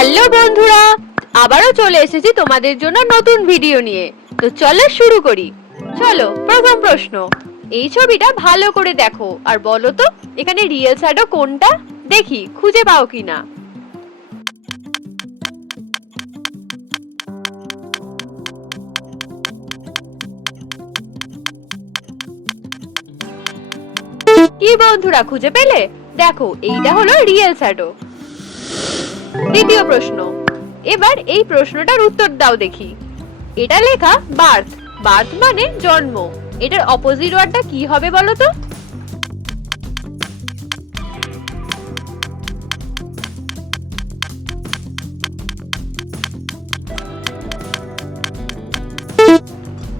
Hello বন্ধুরা, আবারও চলে এসেছি তোমাদের জন্য নতুন ভিডিও নিয়ে। তো চলো শুরু করি। চলো প্রথম প্রশ্ন, এই ছবিটা ভালো করে দেখো আর বলো তো এখানে রিয়েল শ্যাডো কোনটা, দেখি খুঁজে পাও কিনা। কি বন্ধুরা খুঁজে পেলে? দেখো এইটা হলো রিয়েল শ্যাডো। দ্বিতীয় প্রশ্ন, এবার এই প্রশ্নটার উত্তর দাও দেখি। এটা লেখা বার্থ, বার্থ মানে জন্ম, এটার অপোজিট ওয়ার্ডটা কি হবে বলো তো?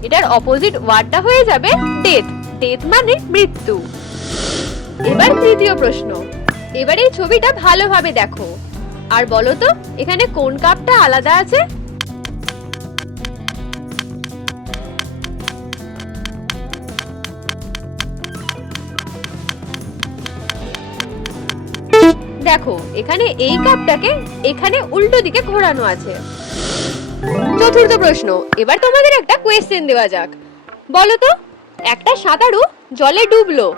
এটার অপোজিট ওয়ার্ডটা হয়ে যাবে ডেথ, ডেথ মানে মৃত্যু। এবার তৃতীয় প্রশ্ন, এবার এই ছবিটা ভালোভাবে দেখো আর বলো তো এখানে কোন কাপটা আলাদা আছে? দেখো এখানে এই কাপটাকে এখানে উল্টো দিকে ঘোরানো আছে। চতুর্থ প্রশ্ন, এবার তোমাদের একটা কোয়েশ্চেন দেওয়া যাক। বলো তো একটা সাঁতারু জলে ডুবলো,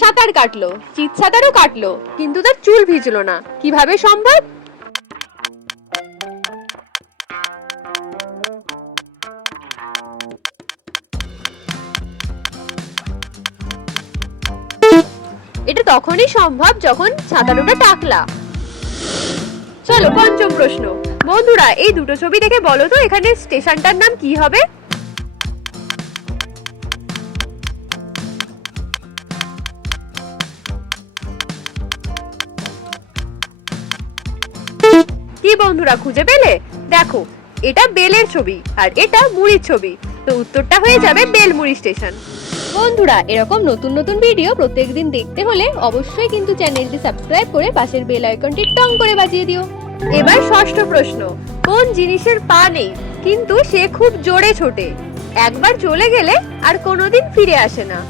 সাঁতার কাটলো, চিৎ সাঁতারও কাটলো, কিন্তু তার চুল ভিজলো না, কিভাবে সম্ভব? এটা তখনই সম্ভব যখন সাঁতারুটা টাকলা। চলো পঞ্চম প্রশ্ন, বন্ধুরা এই দুটো ছবি দেখে বলো তো এখানে স্টেশনটার নাম কি হবে? কি বন্ধুরা খুঁজে পেলে? দেখো এটা বেলের ছবি আর এটা মুড়ির ছবি, তো উত্তরটা হয়ে যাবে বেলমুড়ি স্টেশন। বন্ধুরা এরকম নতুন নতুন ভিডিও প্রত্যেকদিন দেখতে হলে অবশ্যই কিন্তু চ্যানেলটি সাবস্ক্রাইব করে পাশের বেল আইকনটি টং করে বাজিয়ে দিও। এবার ষষ্ঠ প্রশ্ন, কোন জিনিসের পা নেই কিন্তু সে খুব জোরে ছোটে, একবার চলে গেলে আর কোনোদিন ফিরে আসে না?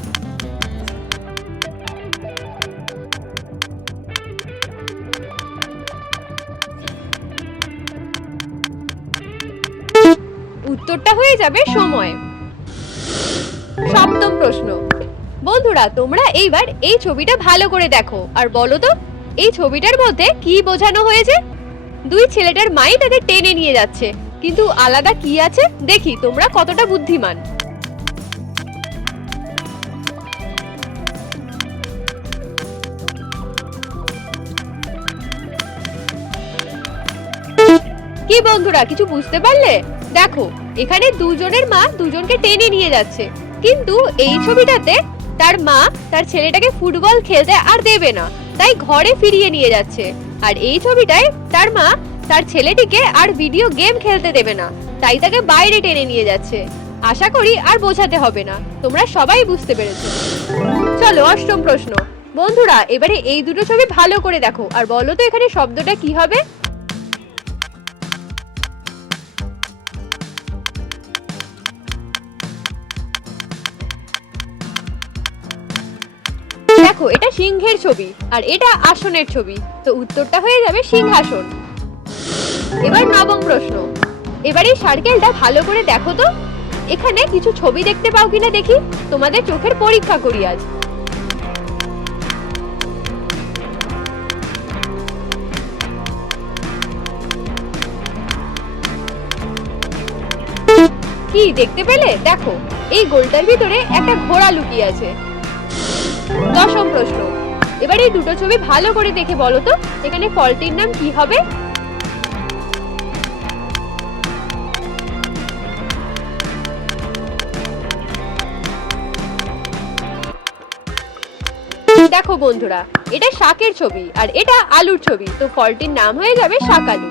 উত্তরটা হয়ে যাবে সময়। সপ্তম প্রশ্ন, বন্ধুরা তোমরা এইবার এই ছবিটা ভালো করে দেখো আর বলো তো এই ছবিটার মধ্যে কি বোঝানো হয়েছে? দুই ছেলেটার মাই তাদের টেনে নিয়ে যাচ্ছে, কিন্তু আলাদা কি আছে, দেখি তোমরা কতটা বুদ্ধিমান। কি বন্ধুরা কিছু বুঝতে পারলে? দেখো এখানে দুজনের মা দুজনকে টেনে নিয়ে যাচ্ছে, কিন্তু এই ছবিটাতে তার মা তার ছেলেটাকে ফুটবল খেলতে আর দেবে না, তাই ঘরে ফিরিয়ে নিয়ে যাচ্ছে। আর এই ছবিটায় তার মা তার ছেলেটিকে আর ভিডিও গেম খেলতে দেবে না, তাই তাকে বাইরে টেনে নিয়ে যাচ্ছে। আশা করি আর বোঝাতে হবে না, তোমরা সবাই বুঝতে পেরেছো। চলো অষ্টম প্রশ্ন, বন্ধুরা এবারে এই দুটো ছবি ভালো করে দেখো আর বলো তো এখানে শব্দটা কি হবে? দেখো এটা সিংহের ছবি আর এটা আসনের ছবি, তো উত্তরটা হয়ে যাবে সিংহাসন। এবার নবম প্রশ্ন, এবার এই সার্কেলটা ভালো করে দেখো তো এখানে কিছু ছবি দেখতে পাও কিনা দেখি, তোমাদের চোখের পরীক্ষা করি আজ। কি দেখতে পেলে? দেখো এই গোলটার ভিতরে একটা ঘোড়া লুকিয়ে আছে। দশম প্রশ্ন, এবার এই দুটো ছবি ভালো করে দেখে বলো তো এখানে ফলটির নাম কি হবে? দেখো বন্ধুরা এটা শাকের ছবি আর এটা আলুর ছবি, তো ফলটির নাম হয়ে যাবে শাকালু।